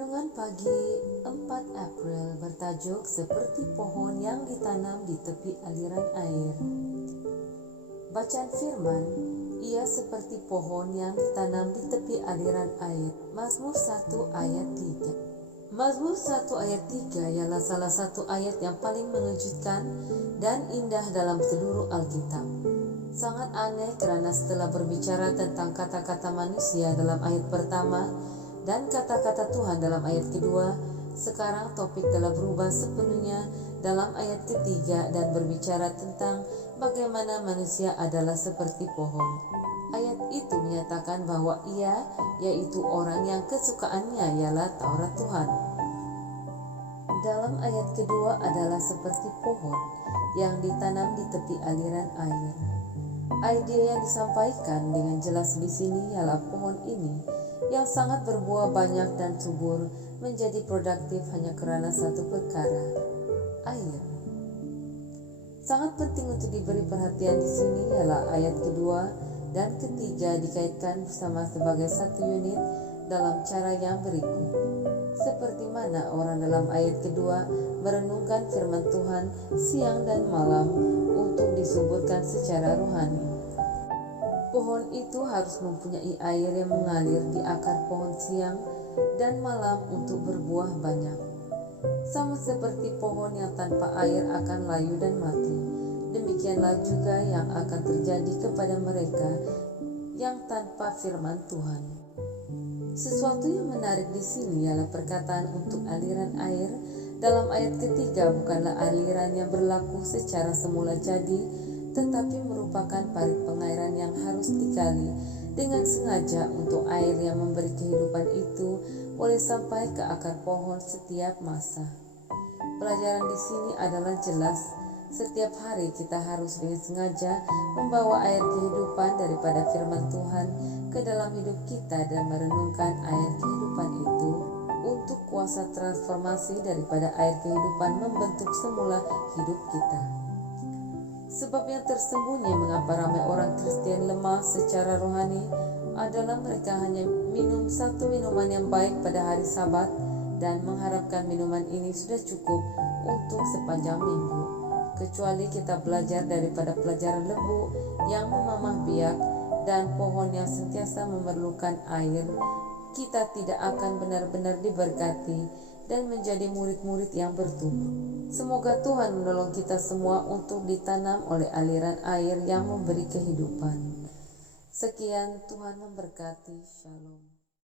Renungan pagi 4 April bertajuk seperti pohon yang ditanam di tepi aliran air. Bacaan firman, ia seperti pohon yang ditanam di tepi aliran air. Mazmur 1 ayat 3. Mazmur 1 ayat 3 ialah salah satu ayat yang paling mengejutkan dan indah dalam seluruh Alkitab. Sangat aneh karena setelah berbicara tentang kata-kata manusia dalam ayat pertama dan kata-kata Tuhan dalam ayat kedua, sekarang topik telah berubah sepenuhnya dalam ayat ketiga dan berbicara tentang bagaimana manusia adalah seperti pohon. Ayat itu menyatakan bahwa ia, yaitu orang yang kesukaannya ialah Taurat Tuhan. Dalam ayat kedua adalah seperti pohon yang ditanam di tepi aliran air. Ide yang disampaikan dengan jelas di sini ialah pohon ini yang sangat berbuah banyak dan subur menjadi produktif hanya karena satu perkara, air. Sangat penting untuk diberi perhatian di sini ialah ayat kedua dan ketiga dikaitkan bersama sebagai satu unit dalam cara yang berikut. Seperti mana orang dalam ayat kedua merenungkan firman Tuhan siang dan malam untuk disuburkan secara rohani. Pohon itu harus mempunyai air yang mengalir di akar pohon siang dan malam untuk berbuah banyak. Sama seperti pohon yang tanpa air akan layu dan mati, demikianlah juga yang akan terjadi kepada mereka yang tanpa firman Tuhan. Sesuatu yang menarik di sini ialah perkataan untuk aliran air dalam ayat ketiga bukanlah aliran yang berlaku secara semula jadi, tetapi merupakan parit pengairan yang harus digali dengan sengaja untuk air yang memberi kehidupan itu boleh sampai ke akar pohon setiap masa. Pelajaran di sini adalah jelas. Setiap hari kita harus dengan sengaja membawa air kehidupan daripada firman Tuhan ke dalam hidup kita dan merenungkan air kehidupan itu untuk kuasa transformasi daripada air kehidupan membentuk semula hidup kita. Sebab yang tersembunyi mengapa ramai orang Kristen lemah secara rohani adalah mereka hanya minum satu minuman yang baik pada hari Sabat dan mengharapkan minuman ini sudah cukup untuk sepanjang minggu. Kecuali kita belajar daripada pelajaran lembu yang memamah biak dan pohon yang sentiasa memerlukan air, kita tidak akan benar-benar diberkati dan menjadi murid-murid yang bertumbuh. Semoga Tuhan menolong kita semua untuk ditanam oleh aliran air yang memberi kehidupan. Sekian, Tuhan memberkati. Shalom.